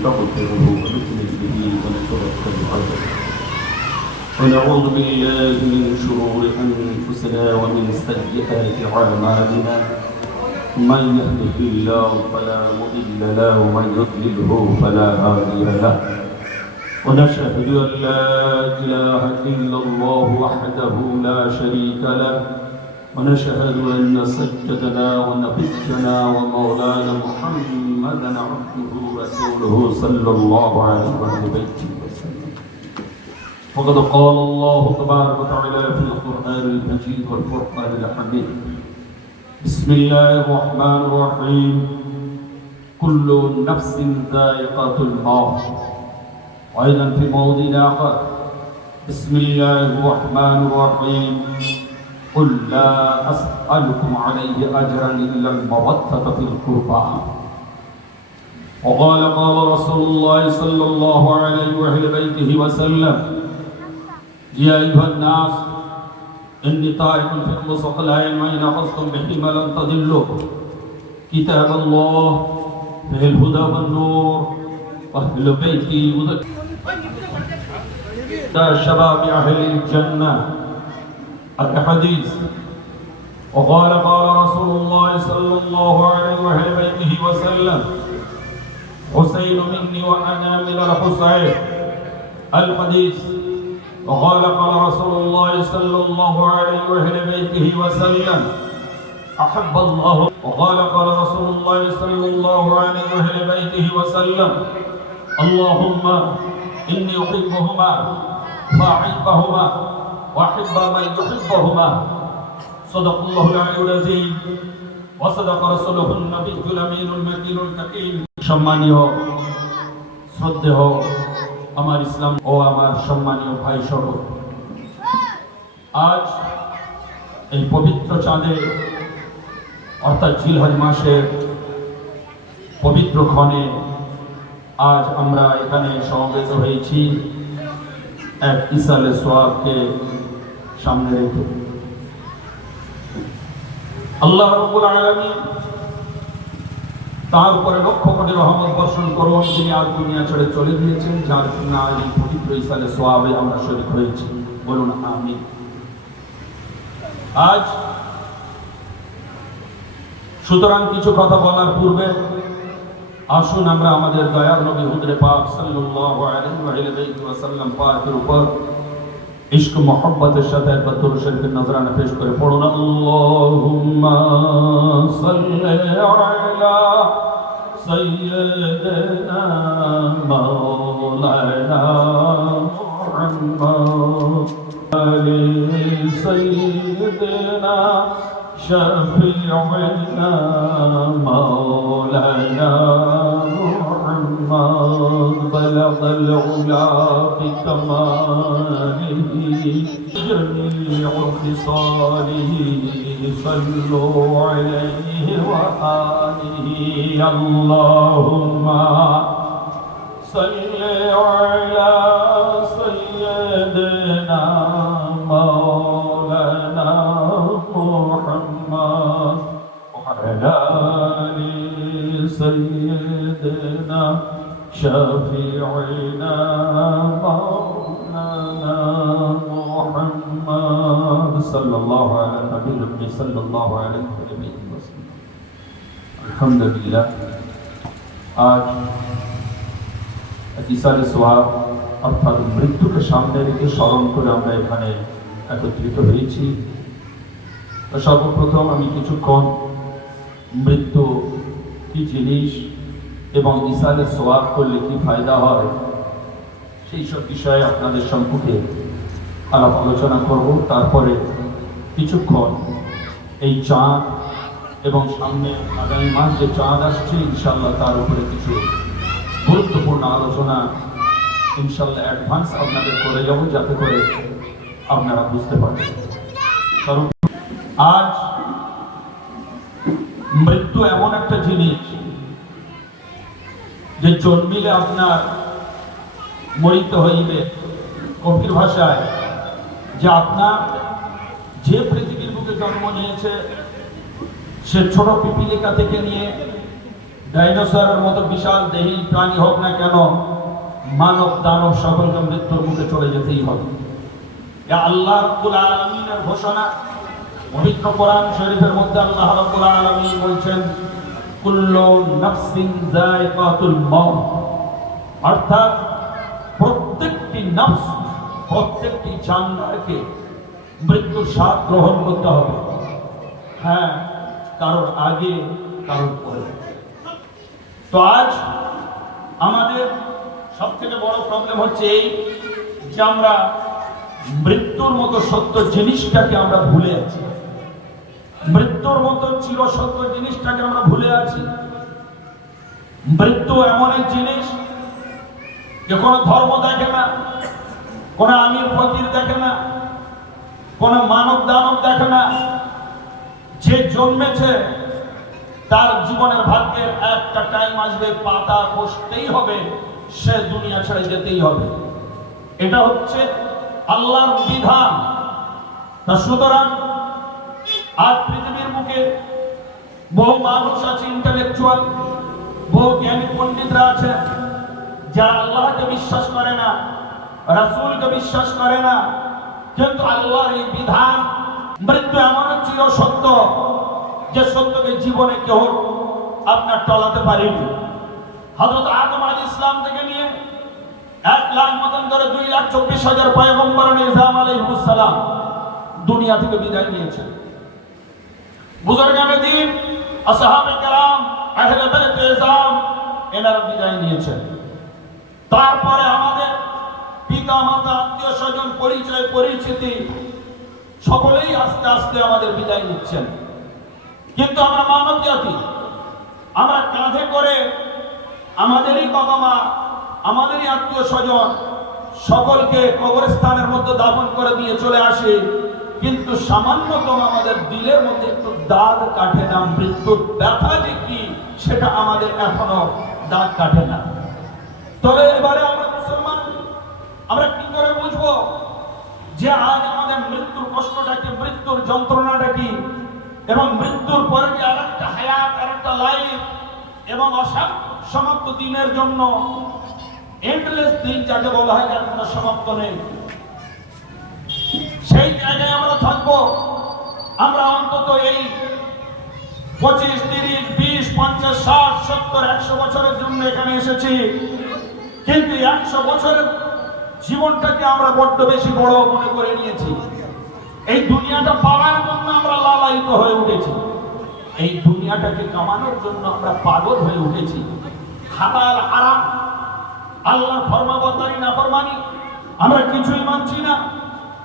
نستغفره ونؤمن به ونتوكل عليه ونعوذ بالله من شرور أنفسنا ومن سيئات أعمالنا من يهده الله فلا مضل له ومن يضلله فلا هادي له ونشهد أن لا إله إلا الله وحده لا شريك له ونشهد أن سيدنا ونبينا ومولانا محمدا عبده ورسوله صلى الله عليه وسلم وقد قال الله تبارك وتعالى في القرآن المجيد والفرقان الحميد بسم الله الرحمن الرحيم كل نفس ذائقة الموت وأيضا في موضع آخر بسم الله الرحمن الرحيم قل لا أسألكم عليه أجرا إلا المودة في القربى وقال قال رسول الله صلى الله عليه وآله بيته وسلم يا أيها الناس إني تارك فيكم ثقلين وإن أخذتم بهما لن تضلوا كتاب الله فيه الهدى والنور وأهل بيتي شباب أهل الجنة الحديث وقال قال رسول الله صلى الله عليه وآله بيته وسلم حسين مني وأنا من الحسين الحديث وقال قال رسول الله صلى الله عليه وآله بيته وسلم أحب الله وقال قال رسول الله صلى الله عليه وآله بيته وسلم اللهم إني أحبهما فأحبهما وأحب من يحبهما صدق الله العلي العظيم وصدق رسوله النبي الأمين المكين الحكيم সম্মানীয় শ্রদ্ধেয় আমার ইসলাম ও আমার সম্মানীয় ভাই সকল, আজ এই পবিত্র চাঁদে অর্থাৎ জিলহজ মাসের পবিত্র ক্ষণে আজ আমরা এখানে সমবেত হয়েছি এক ইসালে সোয়াবকে সামনে রেখে। আল্লাহ রাব্বুল আলামিন তার উপরে লক্ষ কোটি রহমত বর্ষণ করুন, যিনি আজ দুনিয়া ছেড়ে চলে গিয়েছেন, যার জন্য আজ এই পবিত্র ইসালে সোয়াবে আমরা শরীক হয়েছি। বলুন আমিন। আজ সুতরাং কিছু কথা বলার পূর্বে আসুন আমরা আমাদের দয়ার নবী হুজুরে পাক সাল্লাল্লাহু আলাইহি ওয়াসাল্লাম পাকের উপর ইশক মোহাব্বতের সাথে একবার দরুদ শরীফের নজরানা পেশ করে পড়ুন। আল্লাহুম্মা সাল্লি আলা সাইয়্যিদিনা মাওলানা মুহাম্মদ আলি সাইয়্যিদিনা শাফিউনা মাওলানা بلغ العلا بكماله جميع خصاله صلوا عليه وآله اللهم صل على سيدنا مولانا محمد وعلى آل سيدنا شفيعنا مولانا محمد صلى الله على النبي الأمي صلى الله عليه وسلم। الحمد لله आज ইসালে সোয়াব অর্থাৎ মৃত্যুকে সামনে রেখে স্মরণ করে আমরা এখানে একত্রিত হয়েছি। সর্বপ্রথম আমি কিছুক্ষণ মৃত্যু কি জিনিস এবং ইসালে সোয়াব করলে কি ফায়দা হয় সেই সব বিষয়ে আপনাদের সম্মুখে আলাপ আলোচনা করব। তারপরে কিছুক্ষণ এই চাঁদ এবং সামনে আগামী মাস যে চাঁদ আসছে ইনশাল্লাহ তার উপরে কিছু গুরুত্বপূর্ণ আলোচনা ইনশাল্লাহ অ্যাডভান্স আপনাদের করে যাব, যাতে করে আপনারা বুঝতে পারেন। কারণ আজ মৃত্যু এমন একটা জিনিস যে জন্মিলে আপনার মরিতে হইবে, গভীর ভাষায় যে আপনার যে পৃথিবীর বুকে জন্ম নিয়েছে সে ছোট পিপিলিকা থেকে নিয়ে ডাইনোসরের মতো বিশাল দেহী প্রাণী হোক না কেন, মানব দানব সকলকে মৃত্যুর মুখে চলে যেতেই হবে। আল্লাহ রাব্বুল আলামিনের ঘোষণা পবিত্র কোরআন শরীফের মধ্যে। আল্লাহ রাব্বুল আলামিন বলছেন, কুল্লু নাফসিন যায়িকাতুল মাউত, অর্থাৎ প্রত্যেকটি নফস, প্রত্যেকটি জানদারকে মৃত্যুর স্বাদ গ্রহণ করতে হবে। হ্যাঁ, কারোর আগে কারোর পরে। তো আজ আমাদের সবথেকে বড় প্রবলেম হচ্ছে এই যে আমরা মৃত্যুর মতো সত্য জিনিসটাকে আমরা ভুলে আছি। মৃত্যুর মতো চিরসত্য জিনিসটাকে আমরা ভুলে আছি। মৃত্যু এমন এক জিনিস যে কোনো ধর্ম দেখে না, কোনো আমির ফকির দেখে না, কোনো মানব দানব দেখে না। যে জন্মেছে তার জীবনের ভাগ্যের একটা টাইম আসবে, পাতা বসতেই হবে, সে দুনিয়া ছেড়ে যেতেই হবে। এটা হচ্ছে আল্লাহর বিধান। তা সুতরাং আজ পৃথিবীর বুকে বহু মানুষ আছে, ইন্টেলেকচুয়াল, বহু জ্ঞানী পণ্ডিতরা আছে, যারা আল্লাহকে বিশ্বাস করে না, রাসূলকে বিশ্বাস করে না, কিন্তু আল্লাহর এই বিধান, মৃত্যু এমন চির সত্য যে সত্যকে জীবনে কেউ আপনার টলাতে পারেনি। হযরত আদম আলাইহিস সালাম থেকে নিয়ে 1 লাখ মতন ধরে 2,24,000 পয়গম্বর নিজাম আলাইহিস সালাম দুনিয়া থেকে বিদায় নিয়েছেন। বুজুর্গানে দ্বীন, আসহাবে কেরাম, আহলে বাইত ইজাম এনারা বিদায় নিয়েছেন। তারপরে আমাদের পিতা মাতা, আত্মীয় স্বজন, পরিচয় পরিচিতি সকলেই আস্তে আস্তে আমাদের বিদায় নিচ্ছেন। কিন্তু আমরা মানব জাতি, আমরা কাঁধে করে আমাদেরই বাবা মা, আমাদেরই আত্মীয় স্বজন সকলকে কবরস্থানের মধ্যে দাফন করে দিয়ে চলে আসে, কিন্তু সামান্যতম আমাদের দিলের মধ্যে একটু দাগ কাটে না। মৃত্যুর ব্যথা যে কি সেটা আমাদের এখনো দাগ কাটে না। তবে এবারে আমরা মুসলমান, আমরা কি করে বুঝবো যে আজ আমাদের মৃত্যুর কষ্টটা কি, মৃত্যুর যন্ত্রণাটা কি, এবং মৃত্যুর পরে যে আরেকটা হায়াত, আরেকটা লাইফ, এবং অসমাপ্ত দিনের জন্য এন্ডলেস দিন যাকে বলা হয়, যার কোনো সমাপ্ত নেই, সেই জায়গায় আমরা থাকবো। আমরা অন্তত এই 25, 30, 20, 50, 60, 70, 100 বছরের জন্য এখানে এসেছি, কিন্তু 100 বছরের জীবনটাকে আমরা বড্ড বেশি বড় মনে করে নিয়েছি। এই দুনিয়াটা পাওয়ার জন্য আমরা লালায়িত হয়ে উঠেছি, এই দুনিয়াটাকে কামানোর জন্য আমরা পাগল হয়ে উঠেছি। হালাল হারাম, আল্লাহর ফরমাবরদারি নাফরমানি আমরা কিছুই মানছি না।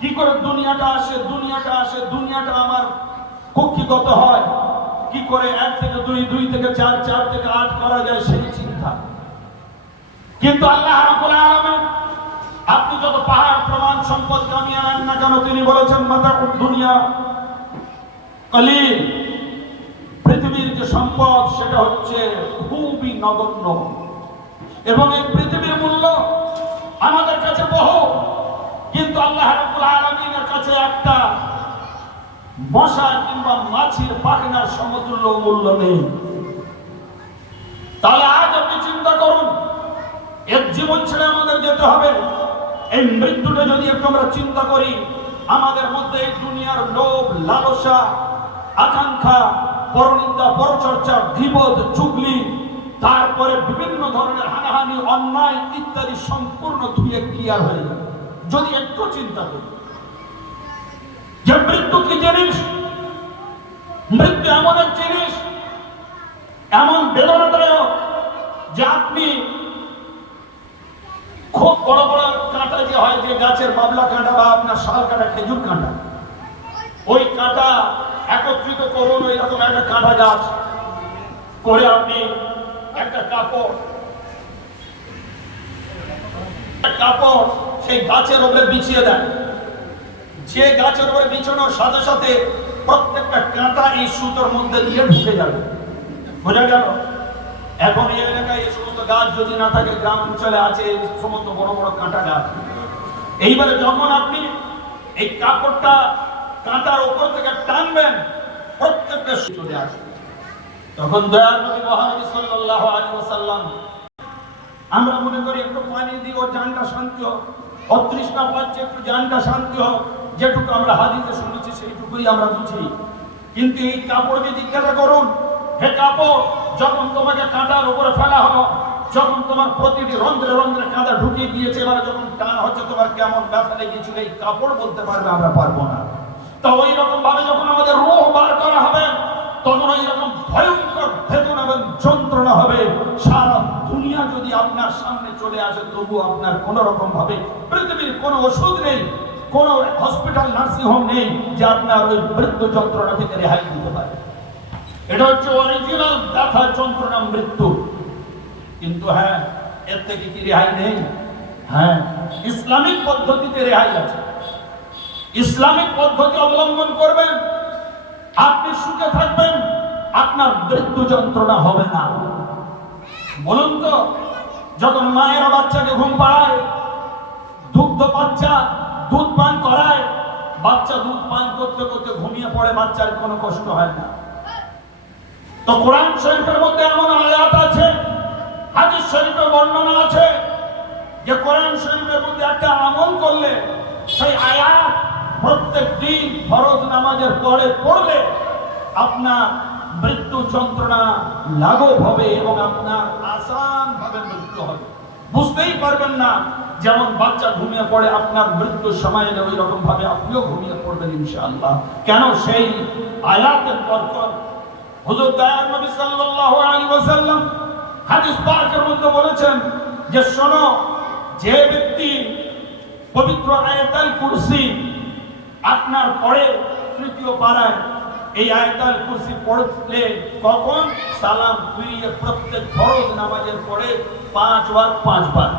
কি করে দুনিয়াটা আসে, দুনিয়াটা আসে, দুনিয়াটা আমার কক্ষিগত হয়, কি করে 1 থেকে 2, 2 থেকে 4, 4 থেকে 8 করা যায় সেই চিন্তা। কিন্তু আল্লাহ রাব্বুল আলামিন আপনি যত পাহাড় প্রমাণ সম্পদ কামিয়ে আনেন না কেন, তিনি বলেছেন মাতাউদ দুনিয়া কলিল, পৃথিবীর যে সম্পদ সেটা হচ্ছে খুবই নগণ্য, এবং এই পৃথিবীর মূল্য আমাদের কাছে বহু, কিন্তু আল্লাহ রাব্বুল আলামিনের কাছে একটা মশা কিংবা মাছির পাখনার সমতুল্য মূল্য নেই। তাহলে আজ আপনি চিন্তা করুন, এক জীবন ছেড়ে আমাদের যেতে হবে। এই মৃত্যুটা যদি একটু আমরা চিন্তা করি, আমাদের মধ্যে এই দুনিয়ার লোভ, লালসা, আকাঙ্ক্ষা, পরনিন্দা, পরচর্চা, গীবত, চুগলি, তারপরে বিভিন্ন ধরনের হানাহানি, অন্যায় ইত্যাদি সম্পূর্ণ ধুয়ে ক্লিয়ার হয়ে যাবে যদি একটু চিন্তা করি যে মৃত্যু কি জিনিস। মৃত্যু এমন এক জিনিস, এমন বেদনাদায়ক যে আপনি খুব বড় বড় কাঁটা যে হয়, যে গাছের বাবলা কাঁটা বা আপনার শাল কাঁটা, খেজুর কাঁটা, ওই কাঁটা একত্রিত করুন, ওই রকম একটা কাঁটা গাছ করে আপনি একটা কাপড় সেই গাছের উপরে বিছিয়ে দেন। যে গাছের উপরে বিছানোর সাথে সাথে প্রত্যেকটা কাঁটা এই সুতোর মধ্যে দিয়ে ঢুকে যাবে। বোঝা গেল? এখন এই এলাকায় এই সমস্ত গাছ যদি না থাকে, গ্রাম অঞ্চলে আছে এই সমস্ত বড় বড় কাঁটা গাছ। এইবারে যখন আপনি এই কাপড়টা কাঁটার উপর থেকে টানবেন, প্রত্যেকটা চলে আসবে। তখন দয়ার নবী মুহাম্মদ সাল্লাল্লাহু আলাইহি ওয়াসাল্লাম, আমরা মনে করি একটু পানি দিও জানটা শান্তি হোক, অতৃষ্ণা পাচ্ছে একটু জানটা শান্তি হোক, যেটুকু আমরা হাদিসে শুনেছি সেইটুকুই আমরা বুঝি। কিন্তু এই কাপড়কে জিজ্ঞাসা করুন, হে কাপড়, যখন তোমাকে কাঁটার উপরে ফেলা হলো, যখন তোমার প্রতিটি রন্ধ্রে রন্ধ্রে কাঁটা ঢুকিয়ে গিয়েছে, এবার যখন টান হচ্ছে তোমার কেমন ব্যথা লেগেছিল, এই কাপড় বলতে পারবে, আমরা পারবো না। তো ওই রকম ভাবে যখন আমাদের রূহ বার করা হবে, তখন ওই রকম ভয়ঙ্কর বেদনা এবং যন্ত্রণা হবে। সারা দুনিয়া যদি আপনার সামনে চলে আসে, তবু আপনার কোন রকম ভাবে পৃথিবীর কোনো ওষুধ নেই, কোন হসপিটাল নার্সিং হোম নেই যে আপনার ওই মৃত্যু যন্ত্রণা থেকে রেহাই দিতে পারে। এটা হচ্ছে অরিজিনাল ব্যথা যন্ত্রণা মৃত্যু। কিন্তু হ্যাঁ, এর থেকে কি রেহাই নেই? হ্যাঁ, ইসলামিক পদ্ধতিতে রেহাই আছে। ইসলামিক পদ্ধতি অবলম্বন করবেন, আপনি সুখে থাকবেন, আপনার মৃত্যু যন্ত্রণা হবে না। বলুন তো, যখন মায়েরা বাচ্চাকে ঘুম পাড়ায়, দুগ্ধ বাচ্চা দুধ পান করায়, বাচ্চা দুধ পান করতে করতে ঘুমিয়ে পড়ে, বাচ্চার কোনো কষ্ট হয় না। তো কোরআন শরীফের মধ্যে এমন আয়াত আছে, হাদিস শরীফে বর্ণনা আছে যে কোরআন শরীফের মধ্যে একটা আমল করলে, সেই আয়াত প্রত্যেক দিন ফরজ নামাজের পরে পড়লে আপনার মৃত্যু যন্ত্রণা লাঘব হবে এবং আপনার আসান ভাবে মৃত্যু হবে। বুঝতেই পারবেন না, যেমন বাচ্চা ঘুমিয়ে পড়ে, আপনার মৃত্যুর সময় এলে ওই রকম ভাবে আপনিও ঘুমিয়ে পড়বেন ইনশাআল্লাহ। কেন? সেই আয়াতের বরকত। হুজুর দয়ার নবী সাল্লাল্লাহু আলাইহি ওয়াসাল্লাম হাদিস পাকের মধ্যে বলেছেন যে, শোনো, যে ব্যক্তি পবিত্র আয়াতুল কুরসি আপনার পড়ে তৃতীয় পারায়, এই আয়াতুল কুরসি পড়লে কখন? সালাম ফিরিয়ে প্রত্যেক ফরজ নামাজের পরে 5 বার